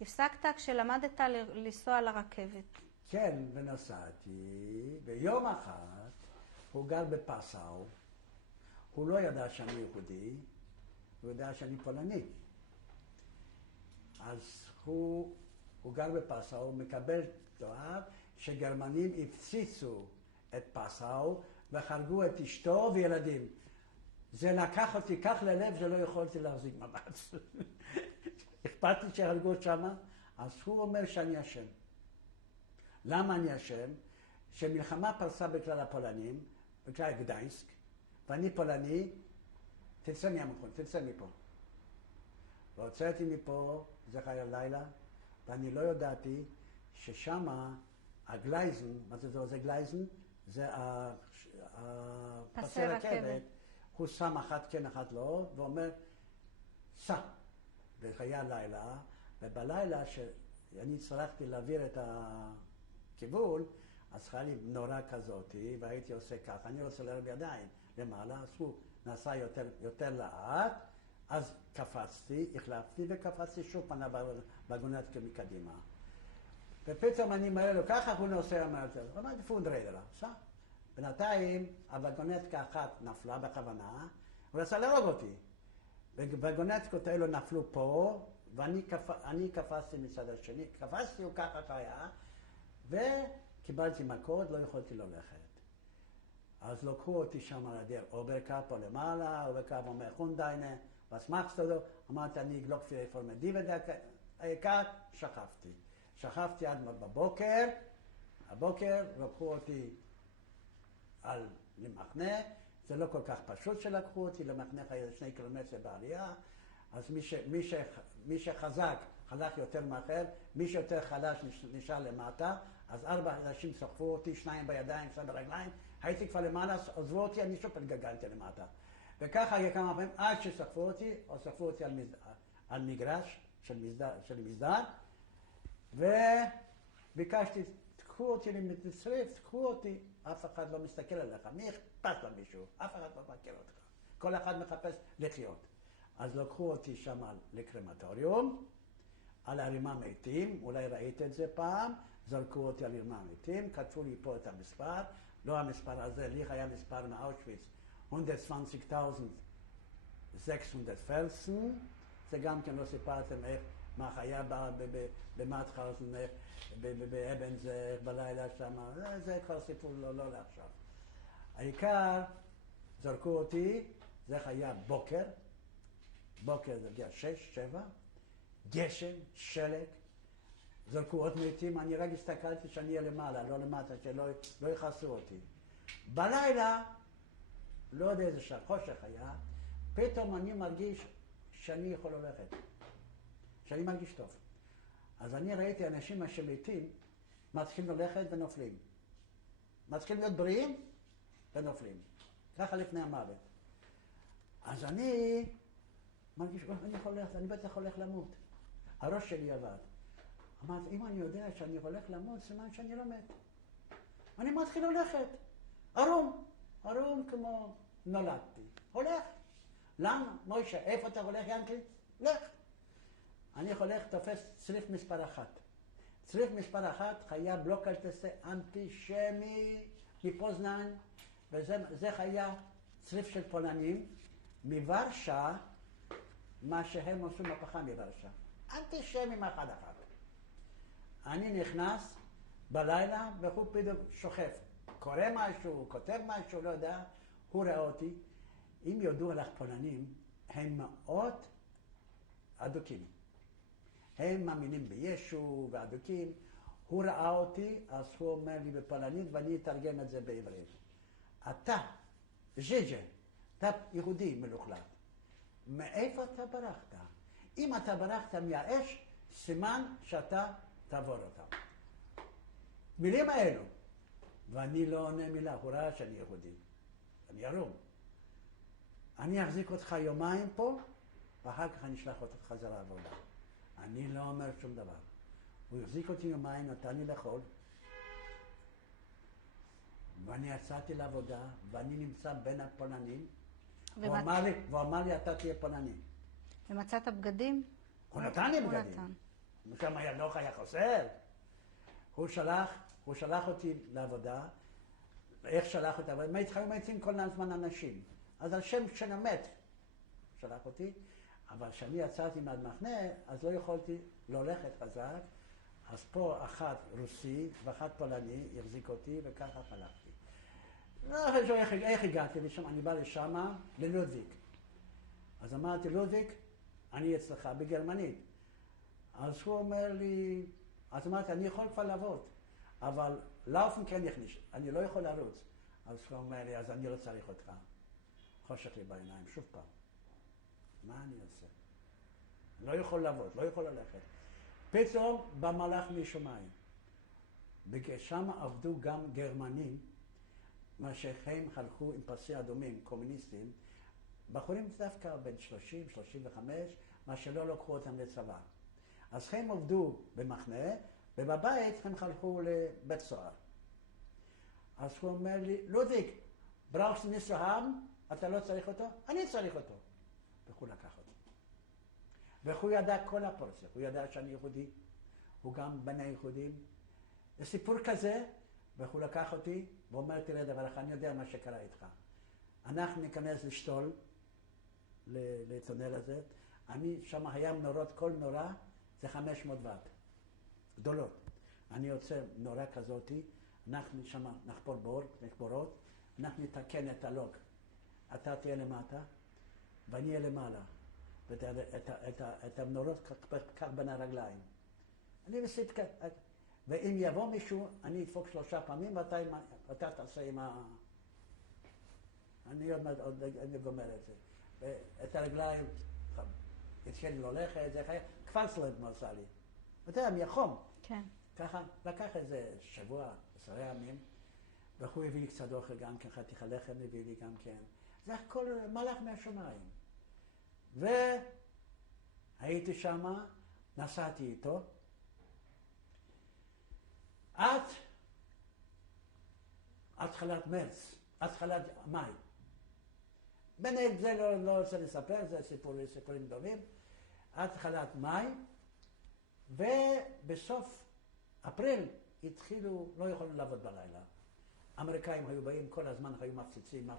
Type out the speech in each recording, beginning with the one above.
הפסקת כשלמדת לנסוע לרכבת. כן, ונסעתי, ויום אחד הוא גר בפסאו, הוא לא ידע שאני יהודי, הוא ידע שאני פולני. אז הוא גר בפסאו, הוא מקבל תואר שגרמנים הפציצו את פסאו וחרגו את אשתו וילדים. זה לקח אותי כך ללב שלא יכולתי להחזיק מבט. אכפת לי שהרגו את שמה, אז הוא אומר שאני אשם. למה אני אשם? שמלחמה פרסה בכלל הפולנים, בכלל גדיינסק, ואני פולני, תצא מהמקום, תצא מפה. והוצאתי מפה, זה היה לילה, ואני לא ידעתי ששמה הגלייזן, מה זה גלייזן? זה פסי רכבת. הוא שם אחת כן, אחת לא, ואומר, סע. והיה לילה, ובלילה שאני הצלחתי להעביר את הכיוון, אז חיה לי נורה כזאת, והייתי עושה ככה, אני רוצה להרים ידיים למעלה, אז הוא נסע יותר לאט, אז קפצתי, החלפתי וקפצתי שוב פנה בגונט מקדימה. ופתאום אני מראה לו ככה, הוא נוסע מהר, הוא אמר, פונדרדרה, סע. בינתיים הווגונטקה אחת נפלה בכוונה, הוא רצה להרוג אותי. והווגונטקות האלו נפלו פה, ואני קפצתי מצד השני, קפצתי הוא ככה היה, וקיבלתי מכות, לא יכולתי ללכת. אז לקחו אותי שם על הדרך, אוברקאפ או למעלה, אוברקאפ אומר חונדיינה, וסמכסת אותו, אמרתי אני אגלוק פי רפורמדיבה, העיקר שכבתי. שכבתי עד בבוקר, הבוקר לקחו אותי למחנה, זה לא כל כך פשוט שלקחו אותי, למחנה היה 2 קילומטר בעלייה, אז מי שחזק, חזק יותר מאחר, מי שיותר חלש נשאר למטה, אז 4 אנשים סחפו אותי, 2 בידיים, 2 ברגליים, הייתי כבר למעלה, עזבו אותי, אני שוב גלגלתי למטה. וככה היה כמה פעמים, עד שסחפו אותי, או סחפו אותי על מגרש של מסדר, וביקשתי, תקחו אותי, אני מתצרף, תקחו אותי, אף אחד לא מסתכל עליך, מי אכפת למישהו? אף אחד לא מכיר אותך. כל אחד מחפש לחיות. אז לקחו אותי שם לקרמטוריום, על הרימה מתים, אולי ראית את זה פעם, זרקו אותי על הרימה מתים, כתבו לי פה את המספר, לא המספר הזה, לי היה מספר מאושוויץ, 120,600 פלסן, זה גם כן לא סיפרתם איך, מה היה במאטחאוזן, באבן זה, בלילה שם, זה כבר סיפור לא לעכשיו. העיקר, זרקו אותי, זה היה בוקר זה הגיע 6, 7, גשם, שלג, זרקו עוד מתים, אני רק הסתכלתי שאני אהיה למעלה, לא למטה, שלא יכעסו אותי. בלילה, לא יודע איזה שעה, חושך היה, פתאום אני מרגיש שאני יכול ללכת. שאני מרגיש טוב. אז אני ראיתי אנשים שמתים, מתחילים ללכת ונופלים. מתחילים להיות בריאים ונופלים. ככה לפני המוות. אז אני מרגיש, אני בטח הולך למות. הראש שלי עבד. אמרתי, אם אני יודע שאני הולך למות, סימן שאני לא מת. אני מתחיל ללכת. ערום כמו נולדתי. הולך. למה? מוישה, איפה אתה הולך, ינקלי? לך. אני הולך תופס צריף מספר 1. צריף מספר 1 היה בלוקלטסה אנטישמי מפוזנן, וזה היה צריף של פולנים מוורשה, מה שהם עשו מהפכה מוורשה. אנטישמים אחד. אני נכנס בלילה והוא פתאום שוכב. קורא משהו, כותב משהו, לא יודע, הוא ראה אותי. אם יודו עליך פולנים, הם מאוד אדוקים. הם מאמינים בישו ואדוקים. הוא ראה אותי, אז הוא אומר לי בפולנית, ואני אתרגם את זה בעברית. אתה, ז'יג'ה, אתה יהודי מלוכלך. מאיפה אתה ברחת? אם אתה ברחת מהאש, סימן שאתה תעבור אותה. מילים האלו. ואני לא עונה מילה, הוא ראה שאני יהודי. אני ערום. אני אחזיק אותך יומיים פה, ואחר כך אני אשלח אותך חזרה לעבודה. אני לא אומר שום דבר. הוא החזיק אותי יומיים, נתן לי לאכול, ואני יצאתי לעבודה, ואני נמצא בין הפולנים, והוא אמר לי, אתה תהיה פולני. ומצאת בגדים? הוא נתן לי בגדים. שם לא היה חסר. הוא שלח אותי לעבודה. איך שלח אותי? אבל היו מתים כל הזמן אנשים. אז על שם המת שלח אותי. אבל כשאני יצאתי מהמחנה, אז לא יכולתי ללכת חזק. אז פה אחת רוסי ואחת פולני החזיק אותי, וככה הלכתי. איך הגעתי לשם? אני בא לשם, ללודוויג. אז אמרתי, לודוויג, אני אצלך בגרמנית. אז הוא אומר לי, אז אמרתי, אני יכול כבר לעבוד, אבל לאופן כן יכניס, אני לא יכול לרוץ. אז הוא אומר לי, אז אני לא צריך אותך. חושך לי בעיניים, שוב פעם. מה אני עושה? לא יכול לעבוד, לא יכול ללכת. פתאום בא מלאך משמיים. שם עבדו גם גרמנים, מה שהם הלכו עם פסי אדומים, קומוניסטים, בחורים דווקא בין 30, 35, מה שלא לקחו אותם לצבא. אז הם עבדו במחנה, ובבית הם הלכו לבית סוהר. אז הוא אומר לי, לודוויג, brauchst du nicht zu haben? אתה לא צריך אותו? אני צריך אותו. והוא לקח אותו. והוא ידע כל הפרוצה, הוא ידע שאני יהודי, הוא גם בן היהודים. זה סיפור כזה, והוא לקח אותי, ואומר, תראה דבר אחד, אני יודע מה שקרה איתך. אנחנו ניכנס לשתול, לטונל הזה. שם היה נורות, כל נורה זה 500 ואט, גדולות. אני יוצא נורה כזאתי, אנחנו שם נחפור בורות, אנחנו נתקן את הלוג. אתה תהיה למטה, ואני אהיה למעלה. את הנורות כך בין הרגליים. אני מסיט ככה. ואם יבוא מישהו, אני אדפוק 3 פעמים, ואתה תעשה עם אני עוד גומר את זה. את הרגליים, התחיל ללכת, זה היה קפצלנד מה עשה לי. אתה יודע, מהחום. כן. ככה, לקח איזה שבוע, 10 ימים, והוא הביא לי קצת אוכל גם כן, חתיך הלחם הביא לי גם כן. זה הכל מלאך מהשמיים. והייתי שמה, נסעתי איתו, עד התחלת מרץ, התחלת מאי. ביניהם זה לא רוצה לספר, זה סיפורים דומים. עד התחלת מאי, ובסוף אפריל התחילו, לא יכולנו לעבוד בלילה. האמריקאים היו באים, כל הזמן היו מפציצים.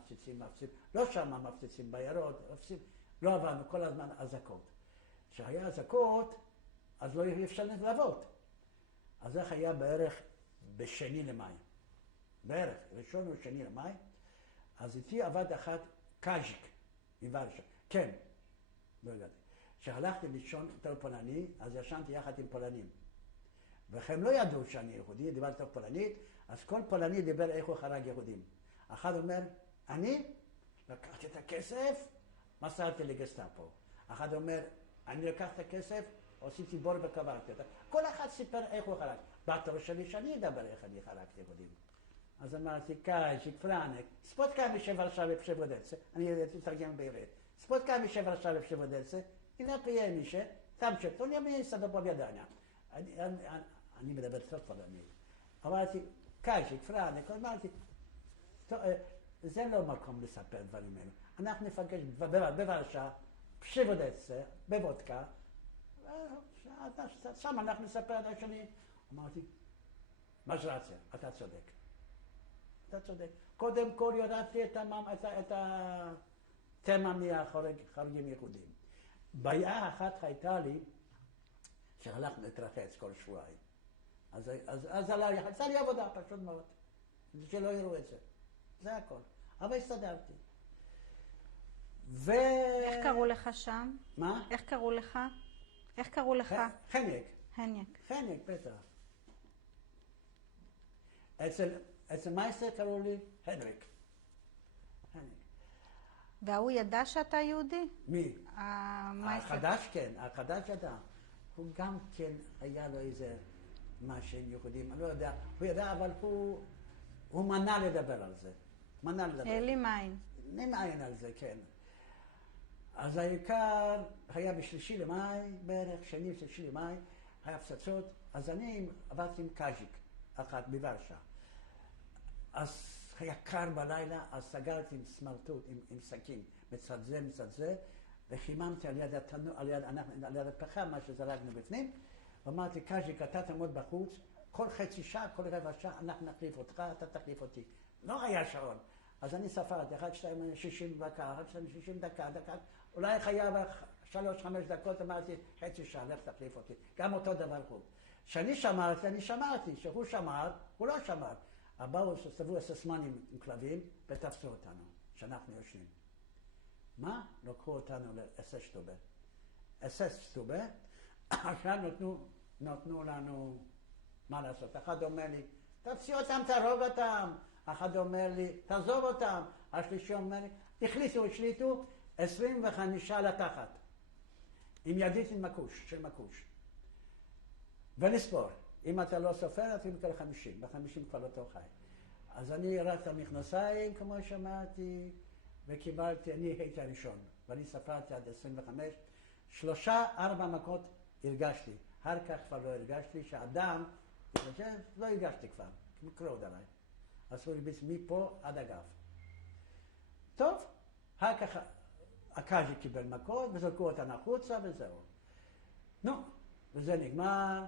לא שם מפציצים ביערות, לא עבדנו, כל הזמן אזעקות. כשהיה אזעקות, אז לא היה אפשר לעבוד. אז זה היה בערך בשני למאי. בערך, ראשון או שני למאי. אז איתי עבד אחד קאז'יק מוורשה. כן, לא ידעתי. כשהלכתי לישון יותר פולני, אז ישנתי יחד עם פולנים. והם לא ידעו שאני יהודי, דיברתי פולנית, אז כל פולני דיבר איך הוא חרג יהודים. אחד אומר, אני לקחתי את הכסף, מסרתי לגסטאפו. אחד אומר, אני לקחתי את הכסף, עשיתי בור וקברתי אותה. כל אחד סיפר איך הוא חרג. בתור שלי שאני אדבר איך אני חרגתי יהודים. אז אמרתי, קאז'יק, פרנק, spotkamy się w Warszawie przy Wodece, אני אתרגם בעברית, spotkamy się w Warszawie przy Wodece i napijemy się, tam się, to nie miejsca do opowiadania. אני מדבר טוב פולנית. אמרתי, קאז'יק, פרנק, אמרתי, זה לא מקום לספר דברים האלו. אנחנו נפגש בוורשה, przy Wodece, בוודקה, שם אנחנו נספר את השני. אמרתי, מזרציה, אתה צודק. אתה צודק. קודם כל יורדתי את התמה מהחרגים יהודים. בעיה אחת הייתה לי, שהלכנו להתרחץ כל שבועיים. אז יצא לי עבודה, פשוט מאוד. שלא יראו את זה. זה הכל. אבל הסתדרתי. איך קראו לך שם? מה? איך קראו לך? איך קראו לך? חניק. חניק, בטח. אצל מייסטר קראו לי הנריק. והוא ידע שאתה יהודי? מי? החדש כן, החדש ידע. הוא גם כן היה לו איזה מה שהם יהודים, אני לא יודע. הוא ידע, אבל הוא מנע לדבר על זה. העלים עין. העלים עין על זה, כן. אז העיקר היה ב3 למאי, בערך שני ו3 למאי, היה פצצות, אז אני עבדתי עם קאז'יק, אחת בוורשה. אז היה קר בלילה, אז סגרתי עם סמרטוט, עם סכין, מצד זה, וחיממתי על יד הפחם, מה שזרקנו בפנים, ואמרתי, קז'יק, אתה תעמוד בחוץ, כל חצי שעה, כל רבע שעה, אנחנו נחליף אותך, אתה תחליף אותי. לא היה שעון. אז אני ספרתי, 1, 2, 60 דקה, 1, 2, 60 דקה, אולי חייב 3-5 דקות, אמרתי, חצי שעה, לך תחליף אותי. גם אותו דבר הוא. כשאני שמרתי, אני שמרתי. כשהוא שמר, הוא לא שמר. באו, סתובו הססמנים עם כלבים, ותפסו אותנו, שאנחנו יושבים. מה? לקחו אותנו לאסס שטובה. אסס שטובה, עכשיו נתנו לנו מה לעשות. אחד אומר לי, תפסי אותם, תהרוג אותם. אחד אומר לי, תעזוב אותם. השלישי אומר לי, החליטו 25 לקחת. עם ידית עם מקוש, של מקוש. ולספור. אם אתה לא סופר, אתה מקבל 50. ב-50 כבר לא תוכל. אז אני ירדתי על מכנסיים, כמו שאמרתי, וקיבלתי, אני הייתי הראשון. ואני ספרתי עד 25. 3-4 מכות הרגשתי. אחר כך כבר לא הרגשתי, שהאדם, לא הרגשתי כבר. מקרוד עליי. עשו לי ביס מפה עד הגב. טוב, אחר כך הקאז'י קיבל מכות, וזרקו אותנו החוצה, וזהו. נו, וזה נגמר.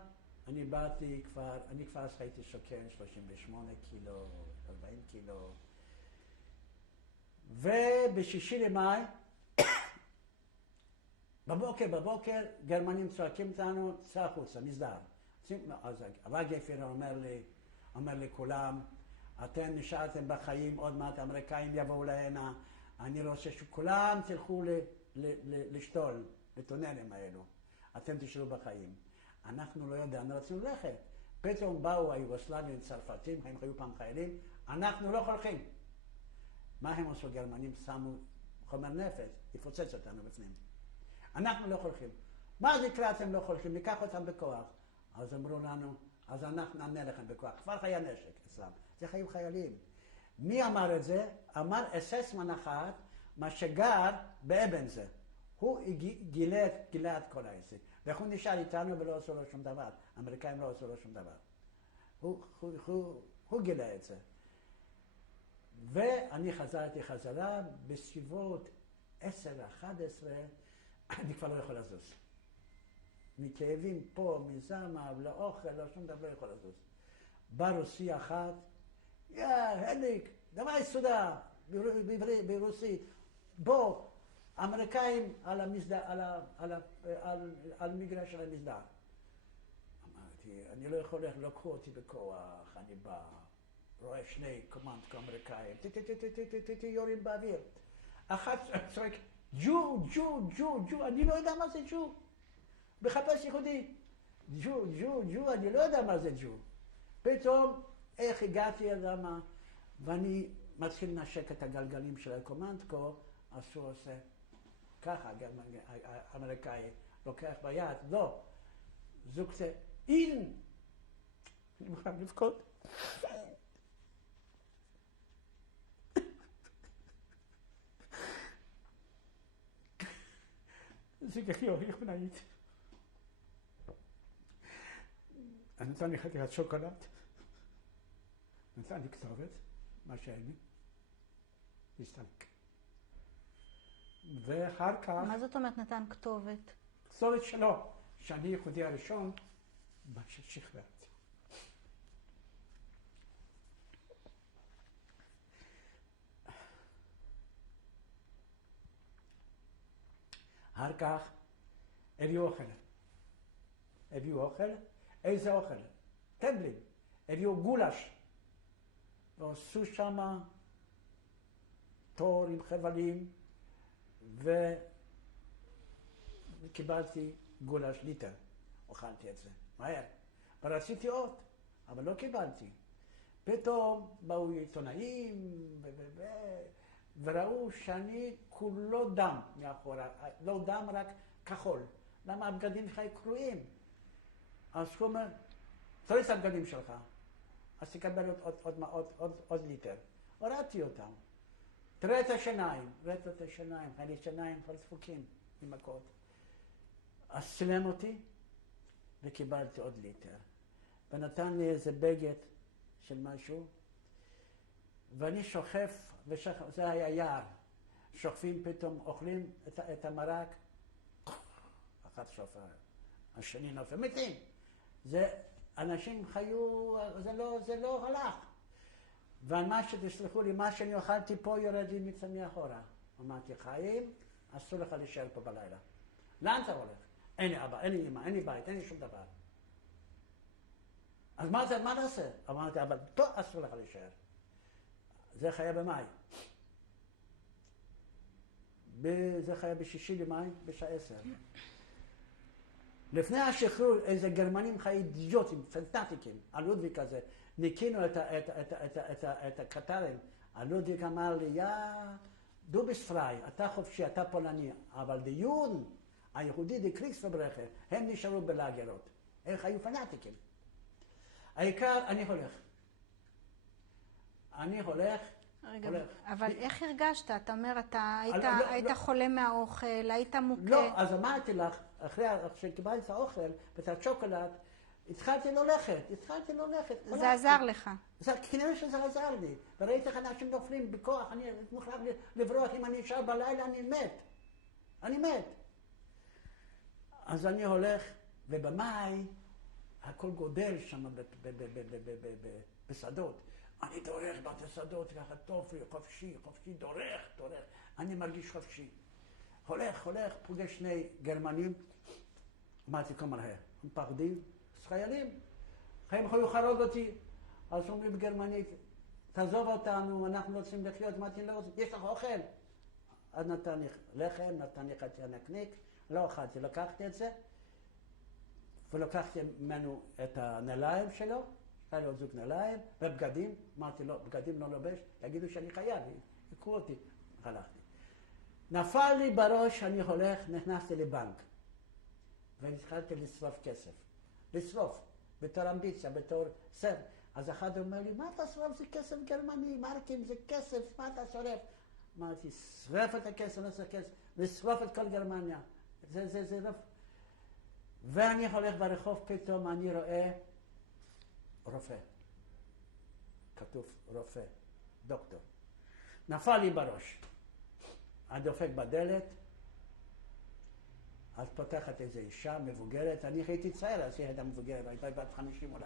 אני באתי כבר, אני כבר הייתי שוקל 38 קילו, 40 קילו. ובשישי למאי, בבוקר, גרמנים צועקים אותנו, צא החוצה, מסדר. אז הרגפר אומר לי כולם, אתם נשארתם בחיים, עוד מעט האמריקאים יבואו להנה, אני רוצה שכולם תלכו לשתול, לטונלים האלו. אתם תשארו בחיים. אנחנו לא ידענו, רצינו ללכת. פתאום באו היוגוסלבים, צרפתים, הם היו פעם חיילים, אנחנו לא הולכים. מה הם עשו גרמנים? שמו חומר נפץ, יפוצץ אותנו בפנים. אנחנו לא הולכים. מה זה יקרה אתם לא הולכים? ניקח אותם בכוח. אז אמרו לנו, אז אנחנו נענה לכם בכוח. כבר היה נשק אצלם. זה היו חיילים. מי אמר את זה? אמר אססמן אחת, מה שגר באבנזה. הוא גילה את כל העסק. והוא נשאר איתנו ולא עשו לו שום דבר. האמריקאים לא עשו לו שום דבר. הוא גילה את זה. ואני חזרתי חזרה, בסביבות 10-11, אני כבר לא יכול לזוז. מכאבים פה, מזמה, לאוכל, לא שום דבר לא יכול לזוז. בא רוסי אחת, הליק, דבר סודר, ברוסית, בוא, האמריקאים על מגרש של המסדר. אמרתי, אני לא יכול ללכת, לקחו אותי בכוח, אני בא, רואה שני קומנדקו אמריקאים, יורים באוויר. אחת צועק, ג'ו, אני לא יודע מה זה ג'ו. מחפש יהודי. ג'ו, אני לא יודע מה זה ג'ו. פתאום, איך הגעתי למה, ואני מתחיל לנשק את הגלגלים של הקומנדקו, אז הוא עושה ככה, האמריקאי לוקח ביד, לא, זוגתה, אין! אני מוכן לבכות. זיגך יוריך בנאית. אני נתן לי חתיכת שוקולד, נתן לי כתובת, מה שאין לי, הסתלק. ואחר כך... מה זאת אומרת נתן כתובת? כתובת שלו, שאני יהודי הראשון, מה ששחררתי. אחר כך הביאו אוכל. איזה אוכל? טבלים. הביאו גולש. ועשו שם תור עם חבלים, וקיבלתי גולש ליטר. אוכלתי את זה, מהר. ורציתי עוד, אבל לא קיבלתי. פתאום באו עיתונאים, וראו שאני כולו דם מאחורה. לא דם, רק כחול. למה הבגדים שלך קרועים? אז הוא אומר, צריך את הבגדים שלך. אז תקבל עוד ליטר. הורדתי אותם. תראה את השיניים. היה לי שיניים כבר דפוקים עם מכות. אז צילם אותי וקיבלתי עוד ליטר. ונתן לי איזה בגד של משהו. ואני שוכף, זה היה יער. שוכפים פתאום, אוכלים את המרק. אחת שופר, השני נופל, מתים. אנשים חיו, זה לא הלך. ומה שתסלחו לי, מה שאני אוכלתי פה יורד לי מצמי אחורה. אמרתי, חיים, אסור לך להישאר פה בלילה. לאן אתה הולך? אין לי אבא, אין לי אמא, אין לי בית, אין לי שום דבר. אז מה נעשה? אמרתי, אבל פה אסור לך להישאר. זה חיה במאי. זה חיה בשישי למאי, בשעה 10. לפני השחרור, איזה גרמנים חיי אידיוטים, פנטטיקים, הלודוויג הזה, ניקינו את הקטרים. הלודוויג אמר לי, דו ביסט פריי, אתה חופשי, אתה פולני, אבל דיון, היהודי די קריגספברכה, הם נשארו בלאגרות. הם חיו פנטטיקים. העיקר, אני הולך. רגע, אבל איך הרגשת? אתה אומר, אתה היית חולה מהאוכל, היית מוכה. לא, אז אמרתי לך, אחרי שקיבלתי את האוכל ואת השוקולד, התחלתי ללכת. זה עזר לך. כנראה שזה עזר לי. וראיתי איך אנשים נופלים בכוח, אני מוכרח לברוח, אם אני אשאר בלילה אני מת. אז אני הולך, ובמאי הכל גודל שם בשדות. אני דורך בשדות, ככה טוב, חופשי, דורך. אני מרגיש חופשי. הולך, פוגש שני גרמנים, אמרתי כל מהר, הם פחדים, חיילים. הם יכולים לחרוג אותי. אז אומרים בגרמנית, תעזוב אותנו, אנחנו רוצים לחיות, אמרתי, לא רוצים, יש לך אוכל? אז נתן לי לחם, נתן לי חצי נקניק, לא אכלתי, לקחתי את זה, ולקחתי ממנו את הנעליים שלו, היה לו זוג נעליים, ובגדים, אמרתי לו, בגדים לא לובש, יגידו שאני חייב, יקחו אותי, הלכתי. נפל לי בראש, אני הולך, נכנסתי לבנק, והתחלתי לשרוף כסף. בתור אמביציה, בתור סר. אז אחד אומר לי, מה אתה שורף? זה כסף גרמני, מרקים, זה כסף, מה אתה שורף? אמרתי, שרף את הכסף, לשרוף את כל גרמניה. זה לא... ואני הולך ברחוב, פתאום אני רואה רופא. כתוב רופא, דוקטור. נפל לי בראש. הדופק בדלת, אז פותחת איזו אישה מבוגרת, אני הייתי צעיר, אז היא הייתה מבוגרת, הייתה בת 50 אולי.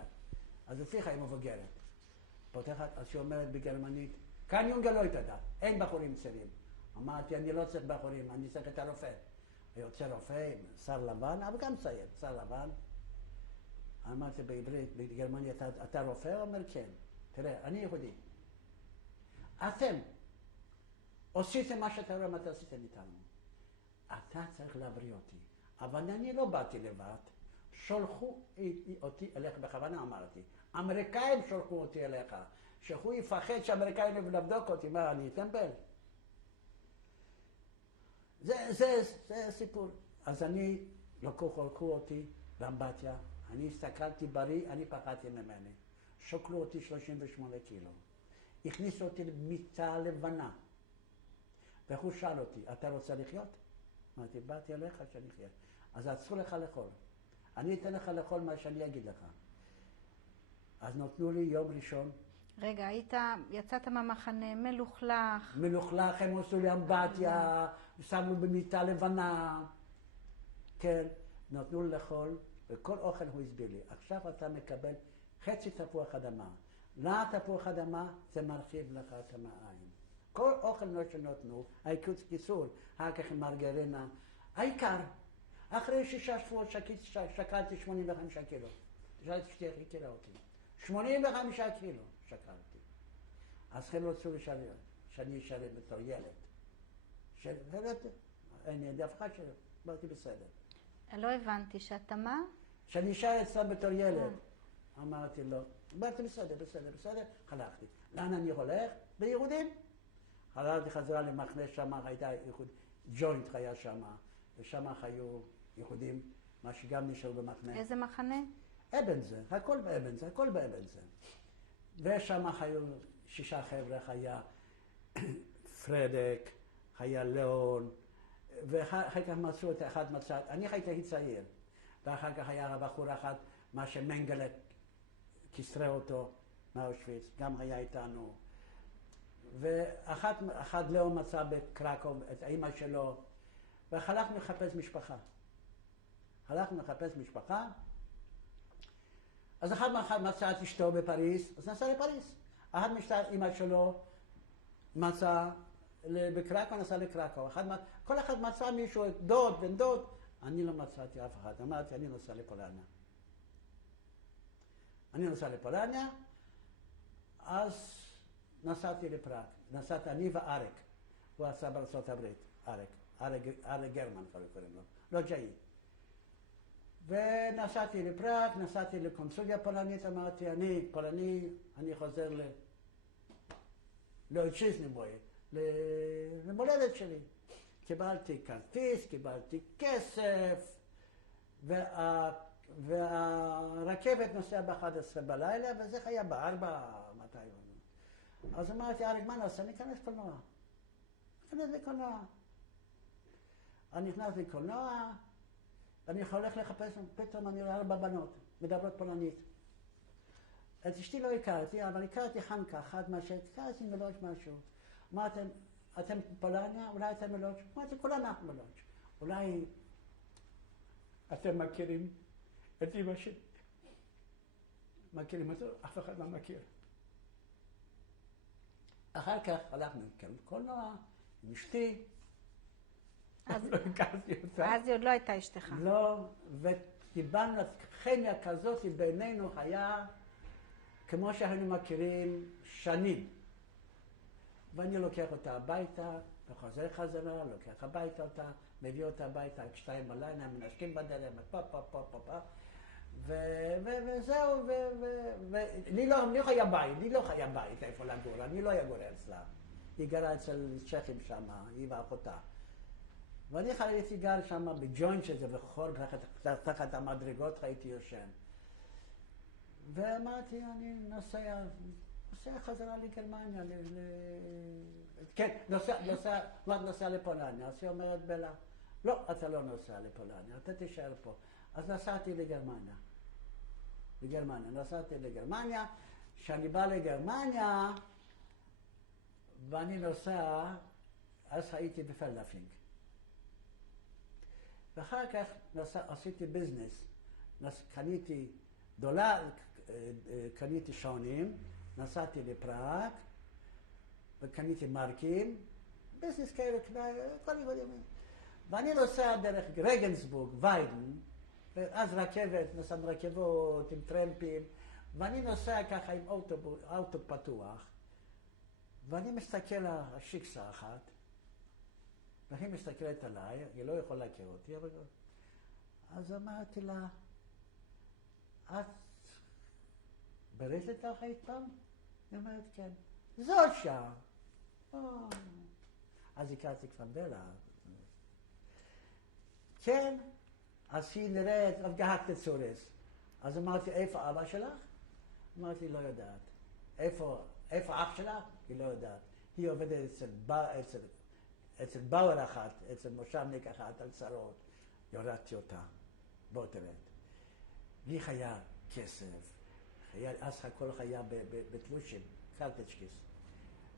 אז אצליחה היא מבוגרת. פותחת, אז היא אומרת בגרמנית, כאן יונגה לא התדע, אין בחורים צעירים. אמרתי, אני לא צריך בחורים, אני צריך את הרופא. ויוצא רופא עם שר לבן, אבל גם צעיר, שר לבן. אמרתי בעברית, בגרמניה, אתה רופא? הוא אומר, כן. תראה, אני יהודי. אתם עשיתם מה שאתה רואה, מה אתה עשיתם איתנו. אתה צריך להבריא אותי. אבל אני לא באתי לבד. שולחו אותי אליך, בכוונה אמרתי. אמריקאים שולחו אותי אליך. שהוא יפחד שאמריקאים לבדוק אותי. מה, אני טמבל? זה הסיפור. אז אני, לקחו אותי באמבטיה. אני הסתכלתי בריא, אני פחדתי ממני. שוקלו אותי 38 קילו. הכניסו אותי למיטה לבנה. והוא שאל אותי, אתה רוצה לחיות? אמרתי, באתי אליך שאני אחיה. אז אסור לך לאכול. אני אתן לך לאכול מה שאני אגיד לך. אז נתנו לי יום ראשון. רגע, יצאת מהמחנה מלוכלך. מלוכלך, הם עשו לי אמבטיה, שמו במיטה לבנה. כן, נתנו לי לאכול, וכל אוכל הוא הסביר לי. עכשיו אתה מקבל חצי תפוח אדמה. תפוח אדמה זה מרחיב לך את המעיים. כל אוכל שנותנו, קיצור, אחר כך עם מרגרינה. העיקר, אחרי 6 שבועות שקלתי 85 קילו. שאלתי שתהיה הכירה אותי. 85 קילו שקלתי. אז הם רצו שאני אשאר בתור ילד. אין לי אף אחד שלא, אמרתי בסדר. לא הבנתי, שאתה מה? שאני אשאר אצלם בתור ילד. אמרתי לו, אמרתי בסדר, הלכתי. לאן אני הולך? ליהודים. הלכתי חזרה למחנה, שם הייתה ג'וינט היה שם, ושם חיו יהודים, מה שגם נשאר במחנה. איזה מחנה? אבנזה, הכל באבנזה. ושם חיו 6 חבר'ה, היה פרדק, היה ליאון, ואחר כך מצאו את אחד מצד, אני הייתי צעיר, ואחר כך היה בחור אחד, מה שמנגלה כיסרה אותו מאושוויץ, גם היה איתנו. ואחד ליאון מצא בקרקוב את האמא שלו, והלכנו לחפש משפחה. אז אחד מצא את אשתו בפריז, אז נסע לפריז. אחד אמא שלו מצא בקרקו, נסע לקרקו. כל אחד מצא מישהו, דוד, בן דוד. אני לא מצאתי אף אחד. אמרתי, אני נוסע לפולניה. אז נסעתי לפראג. נסעתי אני ואריק. הוא עשה בארצות הברית, אריק גרמן, קוראים לו. לא ג'אי. ונסעתי לפראג, נסעתי לקונסוליה פולנית, אמרתי, אני פולני, אני חוזר לאויצ'יזנה מוי, למולדת שלי. קיבלתי כרטיס, קיבלתי כסף, והרכבת נוסעה ב-11 בלילה, וזה היה ב-4, מתי? אז אמרתי, אריק, מה נעשה? ניכנס לקולנוע. אני נכנס לקולנוע, אני הולך לחפש, פתאום אני רואה 4 בנות, מדברות פולנית. את אשתי לא הכרתי, אבל הכרתי חנקה, אחת הכרתי מלוץ' משהו. אמרתם, אתם פולניה? אולי אתם מלוץ'? אמרתי, כולנו אנחנו מלוץ'. אולי אתם מכירים את אמא שלי? מכירים אותו? אף אחד לא מכיר. אחר כך הלכנו לקולנוע עם אשתי. אז היא עוד לא הייתה אשתך. לא, וקיבלנו כימיה כזאת בינינו היה כמו שהיינו מכירים שנים. ואני לוקח אותה הביתה, וחוזר חזרה, לוקח הביתה אותה, מביא אותה הביתה עד 2 בלילה, מנשקים בדרך, וזהו, לי לא היה בית איפה לגור, אני לא אגור אצלה. היא גרה אצל צ'כים שם, היא ואחותה. ואני הייתי גר שם בג'וינט שזה בחור, תחת המדרגות הייתי יושן. ואמרתי, אני נוסע חזרה לגרמניה, כן, נוסע לפולניה. אז היא אומרת, בלה, לא, אתה לא נוסע לפולניה, אתה תישאר פה. אז נסעתי לגרמניה. כשאני בא לגרמניה, ואני נוסע, אז הייתי בפלדפינג. ואחר כך עשיתי ביזנס, קניתי קניתי שעונים, נסעתי לפראג, וקניתי מרקים, ביזנס כאלה, כל יום. ואני נוסע דרך רגנסבורג, ויידן, ואז נסענו רכבות עם טרמפים, ואני נוסע ככה עם אוטו פתוח, ואני מסתכל על השיקסה אחת, והיא מסתכלת עליי, היא לא יכולה להכיר אותי, אבל... אז אמרתי לה, את ברשת לך היית פעם? היא אומרת, כן. זאת שם. אז הכרתי כבר בלה. כן, אז היא נראית, גהקת צורס. אז אמרתי, איפה אבא שלך? אמרתי, לא יודעת. איפה אח שלך? היא לא יודעת. היא עובדת אצל באואר אחת, אצל מושבניק אחת, על צרות. יורדתי אותה. בוא תרד. לי היה כסף. אז הכל היה בתלושים, קלטצ'קיס.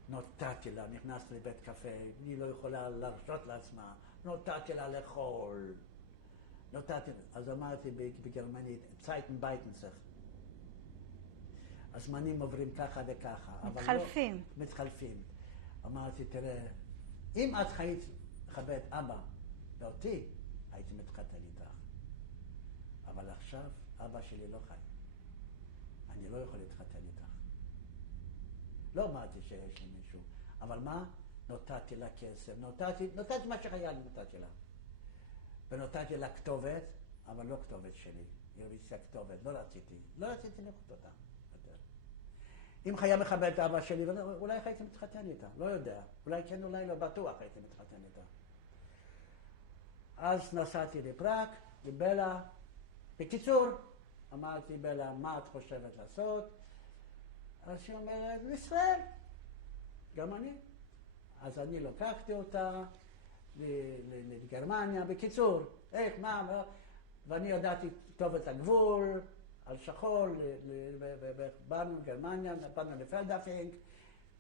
נותתי לה, נכנסתי לבית קפה, היא לא יכולה להרשות לעצמה. נותתי לה לאכול. אז אמרתי בגרמנית, צייטן בייטנסך. הזמנים עוברים ככה וככה. מתחלפים. אמרתי, תראה, אם את היית מכבד אבא ואותי, הייתי מתחתן איתך. אבל עכשיו אבא שלי לא חי. אני לא יכול להתחתן איתך. לא אמרתי שיש לי מישהו, אבל מה? נותתי לה כסף, נותתי מה שהיה לי, נותתי לה. ונותתי לה כתובת, אבל לא כתובת שלי. היא רציתי כתובת, לא רציתי לראות אותה. אם היה מכבד את אבא שלי, אולי הייתי מתחתן איתה, לא יודע. אולי כן, אולי לא בטוח הייתי מתחתן איתה. אז נסעתי לפראג, לבלה. בקיצור, אמרתי, בלה, מה את חושבת לעשות? אז היא אומרת, ישראל. גם אני. אז אני לקחתי אותה לגרמניה. בקיצור, איך, מה, ואני ידעתי טוב את הגבול, על שחור, באנו לגרמניה, באנו לפלדפינג,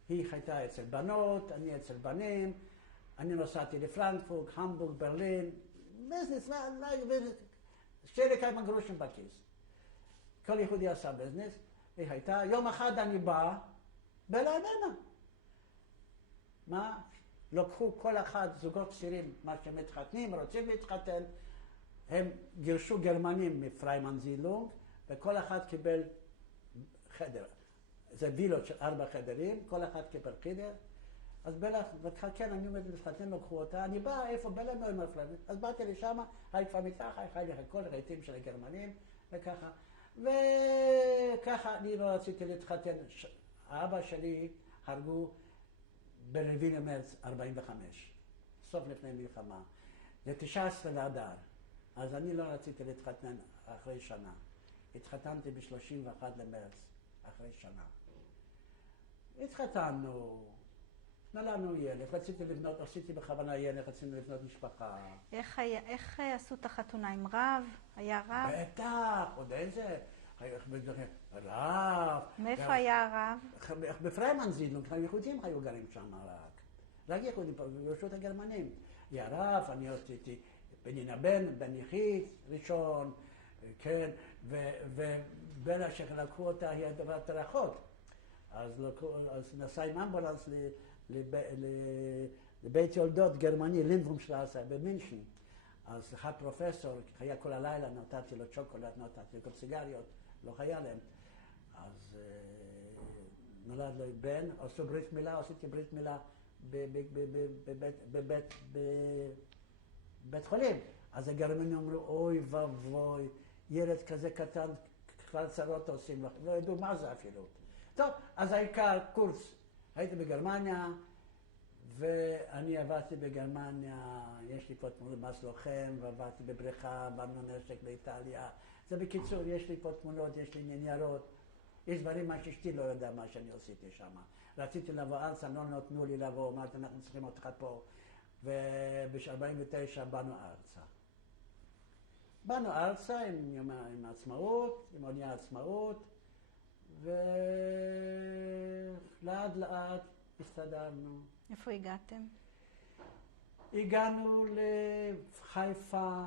היא הייתה אצל בנות, אני אצל בנים, אני נוסעתי לפרנקפורט, המבורג, ברלין, ביזנס, שלי כמה גרושים בכיס. כל יהודי עשה ביזנס, היא הייתה, יום אחד אני בא, בלה איננה. מה? לקחו כל אחד, זוגות צעירים, מה שמתחתנים, רוצים להתחתן, הם גירשו גרמנים מפריימן זילונג, וכל אחד קיבל חדר. זה וילות של 4 חדרים, כל אחד קיבל חדר. אז בלה, כן, אני עומד להתחתן, לקחו אותה, אני בא, איפה בלה? לא עם הפריימן. אז באתי לשם, הייתי כבר מתחת, הייתי כל רהיטים של הגרמנים, וככה. וככה אני לא רציתי להתחתן. האבא שלי הרגו ב4 למרץ 45, סוף לפני מלחמה. זה 19 לאדר. אז אני לא רציתי להתחתן אחרי שנה. התחתנתי ב31 למרץ, אחרי שנה. התחתנו, נולדנו ילד, רציתי לבנות, עשיתי בכוונה ילד, רצינו לבנות משפחה. איך עשו את החתונה? עם רב? היה רב? בטח, עוד איזה, רב. מאיפה היה הרב? בפריימן זילונג, היהודים היו גרים שם רק יהודים, ברשות הגרמנים. היה רב, אני עשיתי בנינה בן יחיד, ראשון, כן, ובלה שלקחו אותה היא הדברת רחוק. אז נסע עם אמבולנס לבית יולדות גרמני, לינדברום-שלאסה, במינכן. אז אחד פרופסור, היה כל הלילה, נתתי לו צ'וקולד, נתתי לו סיגריות, לא היה להם. אז נולד לו בן, עשו ברית מילה, עשיתי ברית מילה בבית חולים. אז הגרמנים אמרו, אוי ואבוי, ילד כזה קטן, כבר צרות עושים לך, לא ידעו מה זה אפילו. טוב, אז העיקר קורס, הייתי בגרמניה, ואני עבדתי בגרמניה, יש לי פה תמונות מס לוחם, ועבדתי בבריכה, באנו נשק באיטליה. זה בקיצור, יש לי פה תמונות, יש לי ניירות, יש דברים מה שאשתי לא יודע מה שאני עשיתי שם. רציתי לבוא ארצה, לא נתנו לי לבוא, אמרתי, אנחנו צריכים אותך פה, וב-49 באנו ארצה. באנו ארצה עם עצמאות, עם עוני העצמאות, ולאט לאט הסתדרנו. איפה הגעתם? הגענו לחיפה,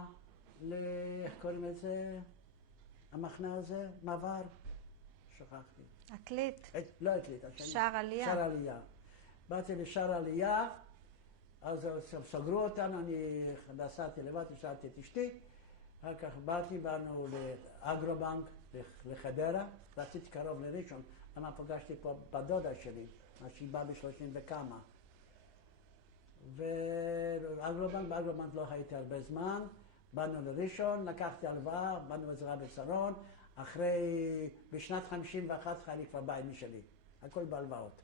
איך קוראים לזה? המחנה הזה? מעבר? שכחתי. עתלית? לא עתלית, שער עלייה. שער עלייה. באתי לשער עלייה, אז סגרו אותנו, אני נסעתי לבד, השארתי את אשתי, אחר כך באנו לאגרובנק, לחדרה, רציתי קרוב לראשון, למה פגשתי פה בדודה שלי, שהיא באה ב30 וכמה. באגרובנק לא הייתי הרבה זמן, באנו לראשון, לקחתי הלוואה, באנו עזרה בצרון, בשנת 51 חיילי כבר בית משלי, הכל בהלוואות.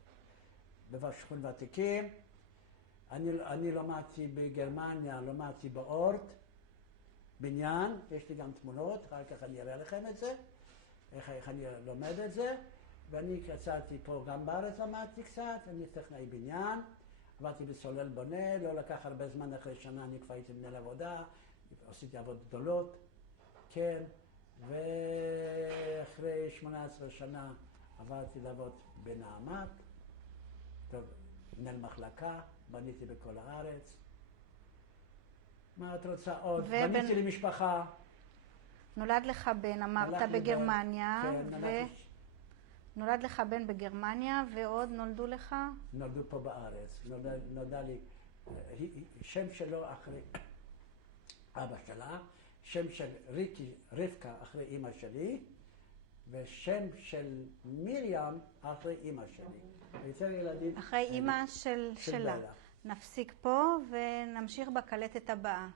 בשכון ותיקים, אני למדתי בגרמניה, למדתי באורט, בניין, יש לי גם תמונות, אחר כך אני אראה לכם את זה, איך אני לומד את זה, ואני יצאתי פה גם בארץ למדתי קצת, אני טכנאי בניין, עבדתי בסולל בונה, לא לקח הרבה זמן, אחרי שנה אני כבר הייתי מנהל עבודה, עשיתי עבודות גדולות, כן, ואחרי 18 שנה עברתי לעבוד בנעמת, טוב, מנהל מחלקה, בניתי בכל הארץ. מה את רוצה עוד? בניתי לי משפחה. נולד לך בן, אמרת בגרמניה. כן, נולד לך בן בגרמניה, ועוד נולדו לך? נולדו פה בארץ. נולדה לי שם שלו אחרי אבא שלה, שם של רבקה אחרי אמא שלי, ושם של מרים אחרי אמא שלי. ויותר ילדים... אחרי אמא שלה. נפסיק פה ונמשיך בקלטת הבאה.